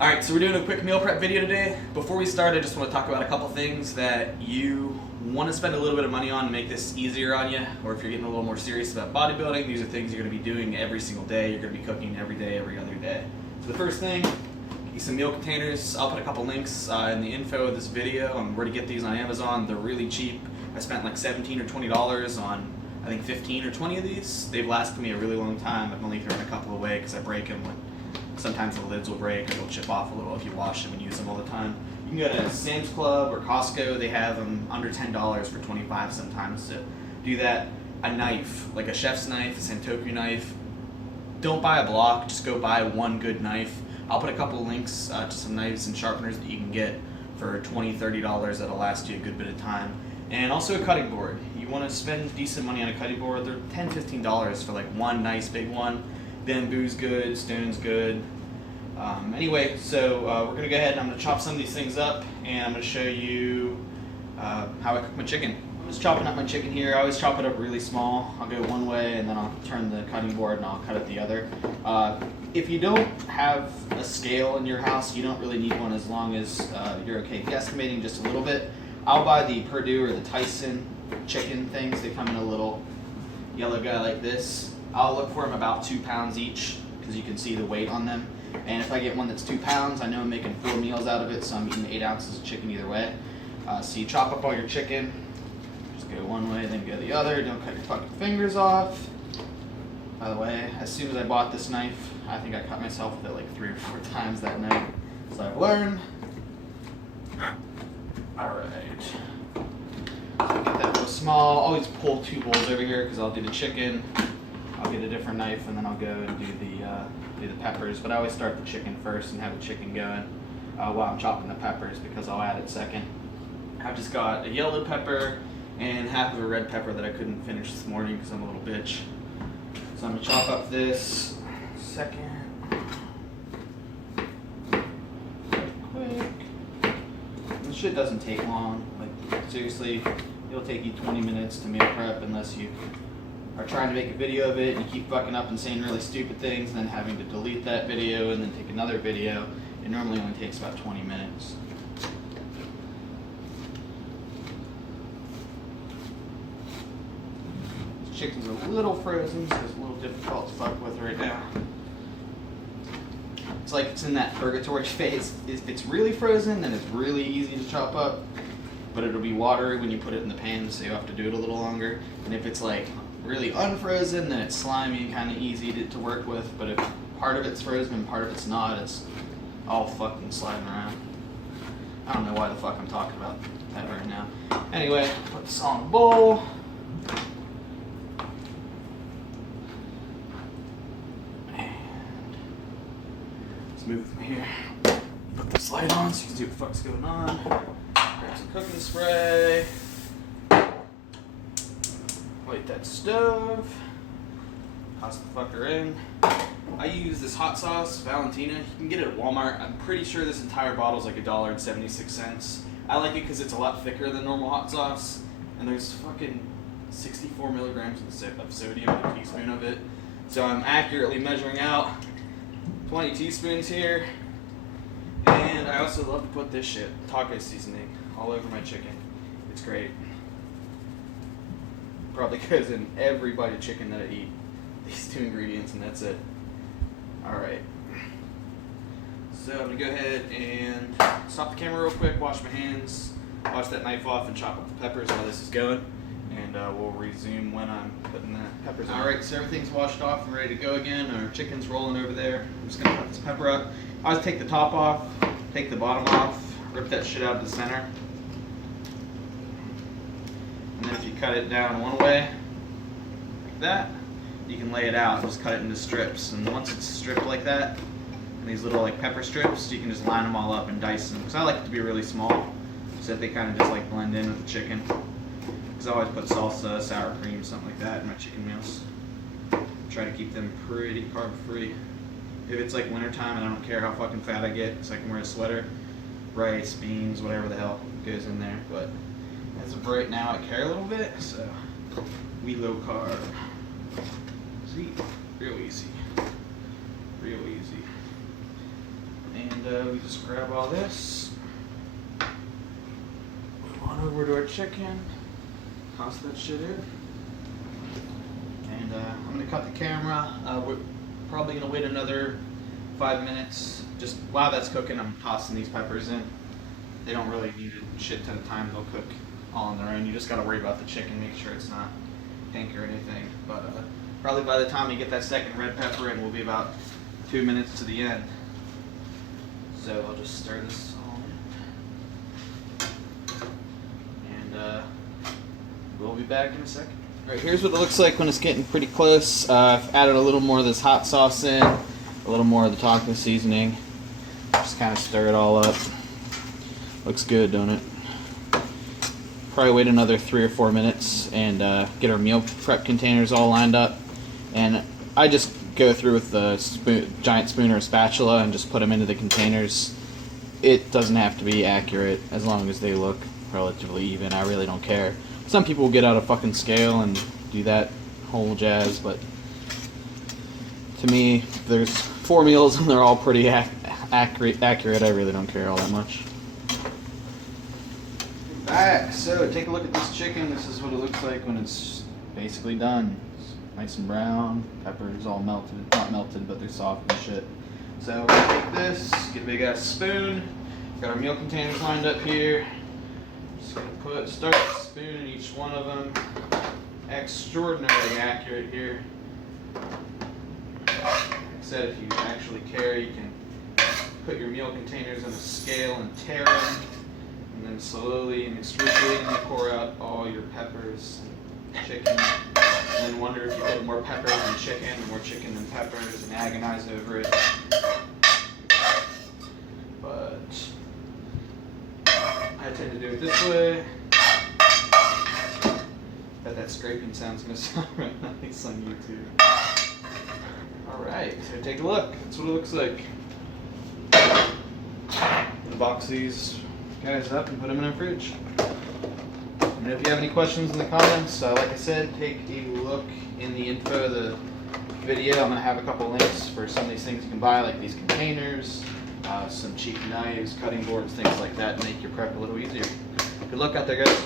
Alright, so we're doing a quick meal prep video today. Before we start, I just want to talk about a couple things that you want to spend a little bit of money on to make this easier on you, or if you're getting a little more serious about bodybuilding, these are things you're going to be doing every single day. You're going to be cooking every day, every other day. So the first thing, get you some meal containers. I'll put a couple links in the info of this video on where to get these on Amazon. They're really cheap. I spent like $17 or $20 on I think 15 or 20 of these. They've lasted me a really long time. I've only thrown a couple away because I break them. Sometimes the lids will break or they'll chip off a little if you wash them and use them all the time. You can go to Sam's Club or Costco. They have them under $10 for 25 sometimes. So do that. A knife, like a chef's knife, a Santoku knife. Don't buy a block, just go buy one good knife. I'll put a couple links to some knives and sharpeners that you can get for $20, $30 that'll last you a good bit of time. And also a cutting board. You want to spend decent money on a cutting board. They're $10, $15 for like one nice big one. Bamboo's good, stone's good. Anyway, so we're going to go ahead and I'm going to chop some of these things up and I'm going to show you how I cook my chicken. I'm just chopping up my chicken here. I always chop it up really small. I'll go one way and then I'll turn the cutting board and I'll cut it the other. If you don't have a scale in your house, you don't really need one as long as you're okay guesstimating just a little bit. I'll buy the Purdue or the Tyson chicken things. They come in a little yellow guy like this. I'll look for them about 2 pounds each because you can see the weight on them. And if I get one that's 2 pounds, I know I'm making 4 meals out of it, so I'm eating 8 ounces of chicken either way. So you chop up all your chicken. Just go one way, then go the other. Don't cut your fucking fingers off. By the way, as soon as I bought this knife, I think I cut myself with it like 3 or 4 times that night. So I've learned. Alright. So get that real small. Always pull 2 bowls over here because I'll do the chicken. I'll get a different knife and then I'll go and do the peppers. But I always start the chicken first and have the chicken going while I'm chopping the peppers because I'll add it second. I've just got a yellow pepper and half of a red pepper that I couldn't finish this morning because I'm a little bitch. So I'm going to chop up this second. Quick. This shit doesn't take long. Like, seriously, it'll take you 20 minutes to meal prep unless you are trying to make a video of it and you keep fucking up and saying really stupid things and then having to delete that video and then take another video. It normally only takes about 20 minutes. This chicken's a little frozen, so it's a little difficult to fuck with right now. It's like it's in that purgatory phase. If it's really frozen, then it's really easy to chop up, but it'll be watery when you put it in the pan, so you have to do it a little longer. And if it's like really unfrozen, then it's slimy and kind of easy to work with, but if part of it's frozen and part of it's not, it's all fucking sliding around. I don't know why the fuck I'm talking about that right now. Anyway, put this on a bowl. And let's move from here. Put this light on so you can see what the fuck's going on. Grab some cooking spray. Light that stove, toss the fucker in. I use this hot sauce, Valentina. You can get it at Walmart. I'm pretty sure this entire bottle is like $1.76. I like it because it's a lot thicker than normal hot sauce, and there's fucking 64 milligrams of sodium in a teaspoon of it. So I'm accurately measuring out 20 teaspoons here. And I also love to put this shit, taco seasoning, all over my chicken. It's great. Probably goes in every bite of chicken that I eat. These 2 ingredients and that's it. Alright. So I'm going to go ahead and stop the camera real quick, wash my hands, wash that knife off and chop up the peppers while this is going. And we'll resume when I'm putting the peppers in. Alright, so everything's washed off and ready to go again. Our chicken's rolling over there. I'm just going to put this pepper up. I always take the top off, take the bottom off, rip that shit out of the center. And then if you cut it down one way, like that, you can lay it out and just cut it into strips. And once it's stripped like that, and these little like pepper strips, you can just line them all up and dice them. Because I like it to be really small, so that they kind of just like blend in with the chicken. Because I always put salsa, sour cream, something like that in my chicken meals. Try to keep them pretty carb free. If it's like wintertime and I don't care how fucking fat I get, because I can wear a sweater, rice, beans, whatever the hell goes in there. But as of right now, I care a little bit, so we low carb. See, real easy. And we just grab all this, move on over to our chicken, toss that shit in, and I'm going to cut the camera. We're probably going to wait another 5 minutes. Just while that's cooking, I'm tossing these peppers in. They don't really need a shit ton of time. They'll cook all on their own. You just got to worry about the chicken, make sure it's not pink or anything. But probably by the time you get that second red pepper in, we'll be about 2 minutes to the end. So I'll just stir this all in. And we'll be back in a second. Alright, here's what it looks like when it's getting pretty close. I've added a little more of this hot sauce in, a little more of the taco seasoning. Just kind of stir it all up. Looks good, don't it? Probably wait another 3 or 4 minutes and get our meal prep containers all lined up. And I just go through with the giant spoon or a spatula and just put them into the containers. It doesn't have to be accurate as long as they look relatively even. I really don't care. Some people will get out a fucking scale and do that whole jazz, but to me, there's 4 meals and they're all pretty accurate. I really don't care all that much. Back. So take a look at this chicken. This is what it looks like when it's basically done. It's nice and brown. Peppers all melted. Not melted, but they're soft and shit. So we'll take this, get a big ass spoon. Got our meal containers lined up here. Just gonna start the spoon in each one of them. Extraordinarily accurate here. Like I said, if you actually care, you can put your meal containers on a scale and tear them. And then slowly and excruciatingly pour out all your peppers and chicken. And then wonder if you put more peppers than chicken, or more chicken than peppers, and agonize over it. But I tend to do it this way. Bet that scraping sound's gonna sound right nice on YouTube. Alright, so take a look. That's what it looks like. Box these guys up and put them in a fridge. And if you have any questions in the comments, like I said, take a look in the info of the video. I'm going to have a couple links for some of these things you can buy, like these containers, some cheap knives, cutting boards, things like that, to make your prep a little easier. Good luck out there, guys.